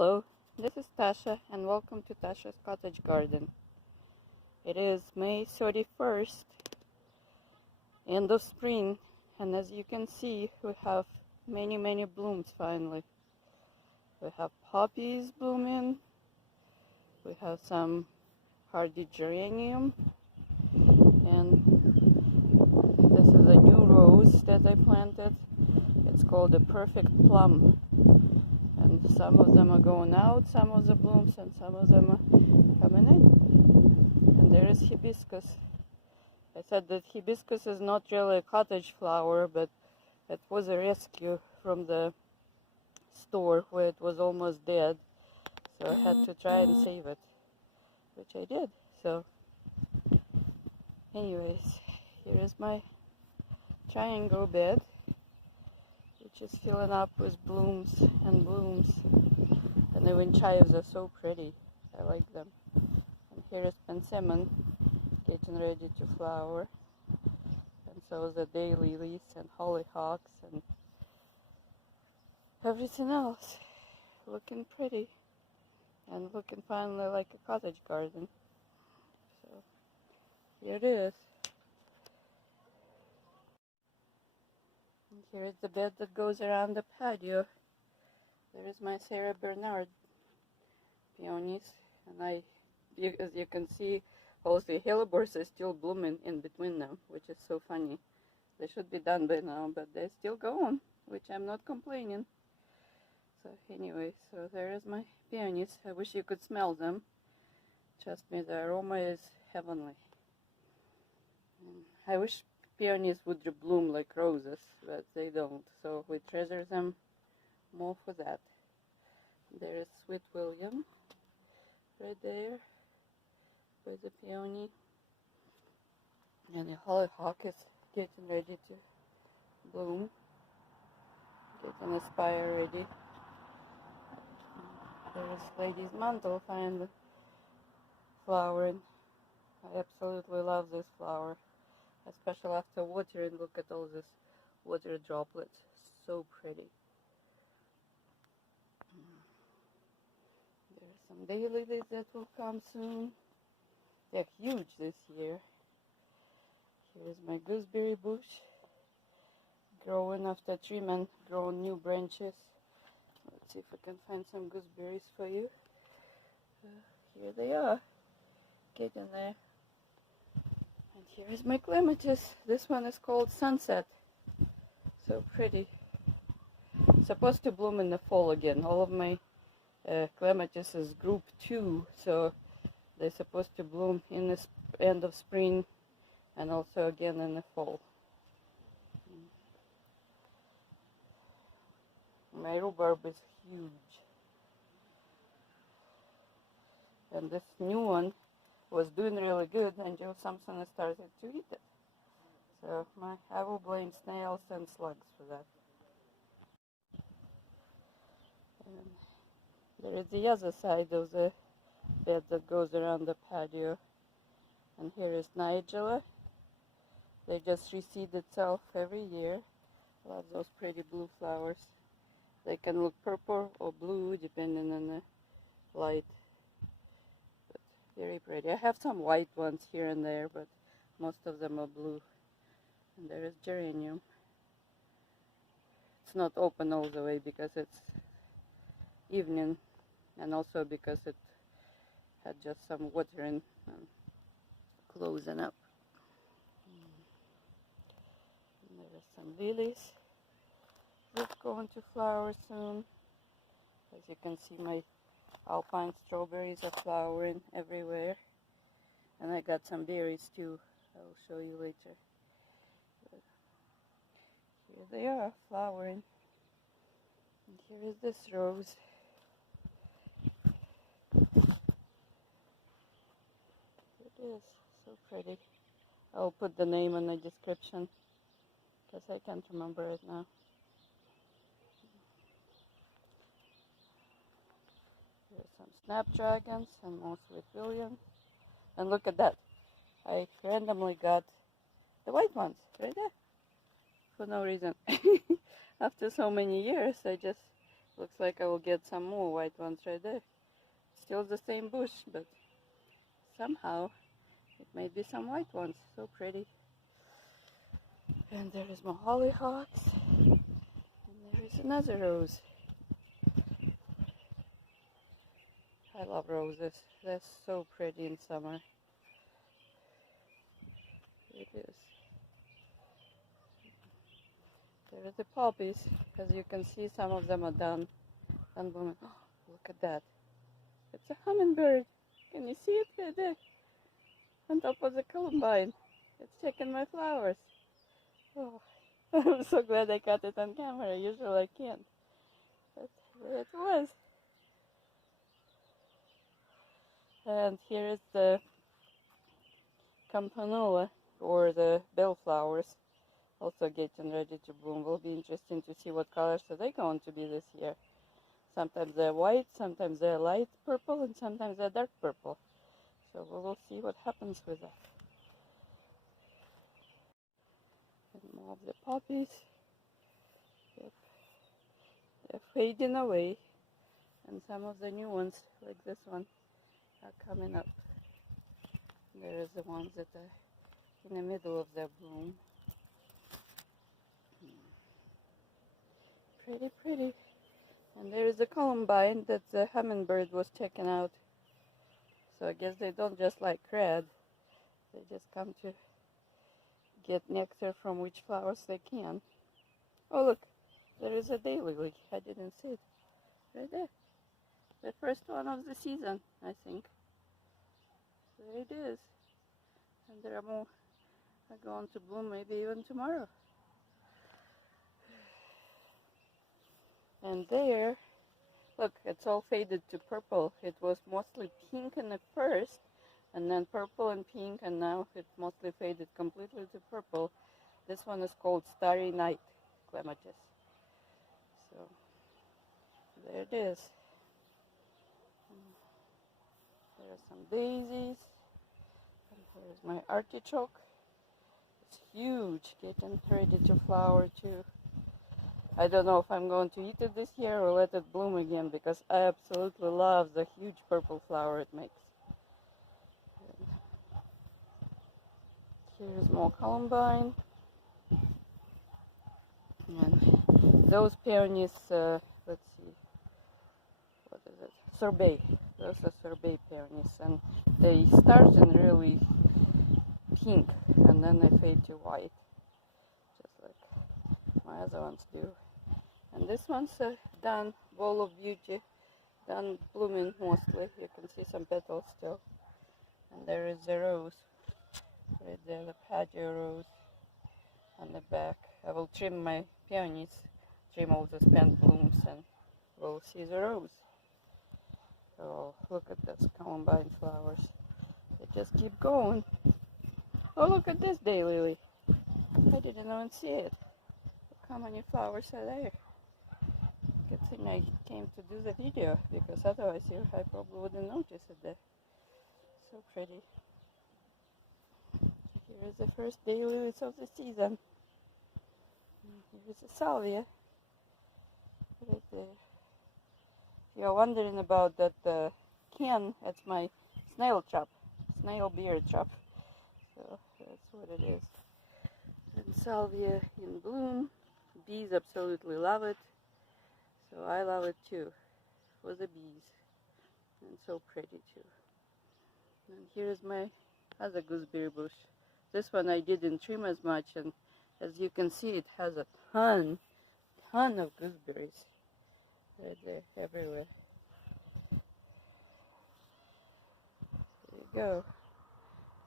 Hello, this is Tasha and welcome to Tasha's Cottage Garden. It is May 31st, end of spring, and as you can see we have many blooms finally. We have poppies blooming, we have some hardy geranium, and this is a new rose that I planted. It's called the Perfect Plum. And some of them are going out, some of the blooms, and some of them are coming in. And there is hibiscus. I said that hibiscus is not really a cottage flower, but it was a rescue from the store where it was almost dead. So I had to try and save it, which I did. So anyways, here is my triangle bed, which is filling up with blooms and blooms. And even chives are so pretty. I like them. And here is penstemon getting ready to flower. And so is the daylilies and hollyhocks and everything else. Looking pretty. And looking finally like a cottage garden. So here it is. And here is the bed that goes around the patio. There is my Sarah Bernard peonies, and as you can see, all the hellebores are still blooming in between them, which is so funny. They should be done by now, but they're still going, which I'm not complaining. So anyway, so there is my peonies. I wish you could smell them. Trust me, the aroma is heavenly. And I wish peonies would bloom like roses, but they don't, so we treasure them more for that. There is Sweet William right there with the peony, and the hollyhock is getting ready to bloom, getting a spire ready. There is Lady's Mantle finally flowering. I absolutely love this flower, especially after watering. Look at all this water droplets, so pretty. There are some daylilies that will come soon. They're huge this year. Here is my gooseberry bush, growing after treatment, growing new branches. Let's see if I can find some gooseberries for you. Here they are, getting there. And here is my clematis. This one is called Sunset. So pretty. It's supposed to bloom in the fall again. All of my clematis is group 2, so they're supposed to bloom in the end of spring and also again in the fall. My rhubarb is huge. And this new one was doing really good until Samson started to eat it. So I will blame snails and slugs for that. And there is the other side of the bed that goes around the patio. And here is Nigella. They just reseed itself every year. Love those pretty blue flowers. They can look purple or blue depending on the light. But very pretty. I have some white ones here and there, but most of them are blue. And there is geranium. It's not open all the way because it's evening, and also because it had just some watering and closing up. And there are some lilies that's going to flower soon. As you can see, my alpine strawberries are flowering everywhere, and I got some berries too. I'll show you later. But here they are flowering. And here is this rose. It is so pretty. I'll put the name in the description because I can't remember it now. There's some snapdragons and more Sweet William. And look at that. I randomly got the white ones right there for no reason. After so many years, I just Looks like I will get some more white ones right there. Still the same bush, but somehow it might be some white ones. So pretty. And there is more hollyhocks. And there is another rose. I love roses. They're so pretty in summer. It is. There are the poppies. As you can see, some of them are done blooming. Oh, look at that. It's a hummingbird. Can you see it right there? On top of the Columbine. It's checking my flowers. Oh, I'm so glad I caught it on camera. Usually I can't. But there it was. And here is the campanula, or the bellflowers, also getting ready to bloom. Will be interesting to see what colors are they going to be this year. Sometimes they're white, sometimes they're light purple, and sometimes they're dark purple. So we will see what happens with that. And more of the poppies. Yep. They're fading away. And some of the new ones, like this one, are coming up. There is the ones that are in the middle of their bloom. Pretty, pretty. And there is the Columbine that the hummingbird was checking out. So I guess they don't just like red. They just come to get nectar from which flowers they can. Oh look, there is a daylily. I didn't see it. Right there. The first one of the season, I think. There it is. And there are more are going to bloom maybe even tomorrow. And there, look, it's all faded to purple. It was mostly pink in the first, and then purple and pink, and now it's mostly faded completely to purple. This one is called Starry Night Clematis. So, there it is. There are some daisies. And here's my artichoke. It's huge, getting ready to flower too. I don't know if I'm going to eat it this year or let it bloom again, because I absolutely love the huge purple flower it makes. And here's more Columbine. And those peonies, let's see, what is it? Sorbet. Those are sorbet peonies, and they start in really pink, and then they fade to white, just like my other ones do. And this one's done, Bowl of Beauty, done blooming mostly. You can see some petals still. And there is the rose, right there, the patio rose on the back. I will trim my peonies, trim all the spent blooms, and we'll see the rose. Oh, look at those Columbine flowers. They just keep going. Oh, look at this daylily. I didn't even see it. Look how many flowers are there. Good thing I came to do the video, because otherwise I probably wouldn't notice it there. So pretty. Here is the first daylilies of the season. And here is a Salvia. Right there. If you're wondering about that can, that's my snail trap. Snail beard trap. So that's what it is. And Salvia in bloom. Bees absolutely love it. So I love it too, for the bees. And so pretty too. And here's my other gooseberry bush. This one I didn't trim as much, and as you can see, it has a ton of gooseberries. Right there, everywhere. There you go.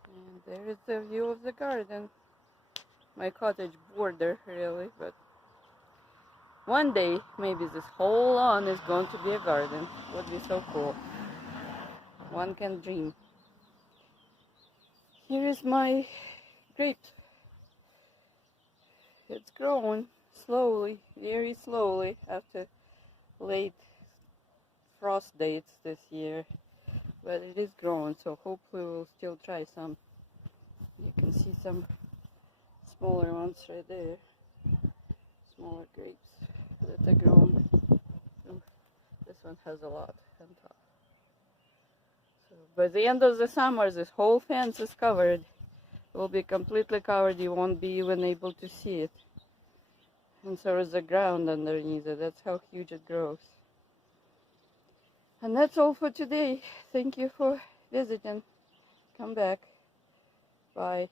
And there is the view of the garden. My cottage border, really, but one day, maybe this whole lawn is going to be a garden. Would be so cool. One can dream. Here is my grape. It's growing slowly, very slowly, after late frost dates this year. But it is growing, so hopefully we'll still try some. You can see some smaller ones right there. Smaller grapes that are grown. one has a lot on top. So by the end of the summer, this whole fence is covered. It will be completely covered. You won't be even able to see it. And so is the ground underneath it. That's how huge it grows. And that's all for today. Thank you for visiting. Come back. Bye.